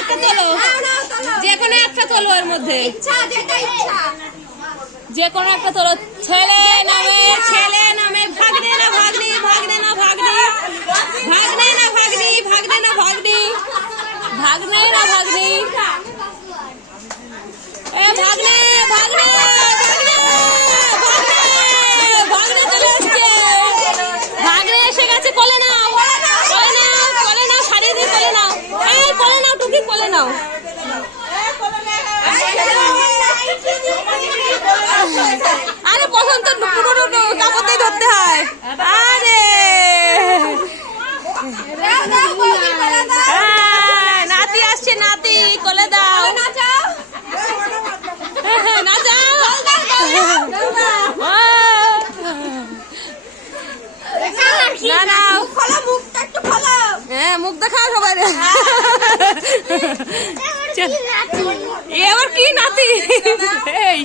একটা তোলো। যে কোনো একটা তোলো এর মধ্যে। যে কোনো একটা তোলো। ছেলে নামে ছেলে নামে ভাগ্নে না ভাগ্নি ভাগ্নে না ভাগনি ভাগ্নে না ভাগ্নি ভাগ্নে না ভাগনি ভাগ্নে না ভাগ্নি এ ভাগ্নে ভাগ্নে ভাগ্নে ভাগ্নে ভাগ্নে চলে এসছে ভাগ্নে এসে গেছে কোলে নাও কোলে নাও কোলে নাও শাড়ি দিয়ে কোলে নাও এই কোলে নাও নাও আরে বসন্ত পুরো কাপড়তেই ধরতে হয়। আরে। হ্যাঁ, নাতি আসছে নাতি কোলে দাও। না না। হ্যাঁ মুখ দেখাও সবাই। চল এ আবার কি নাতি? এই।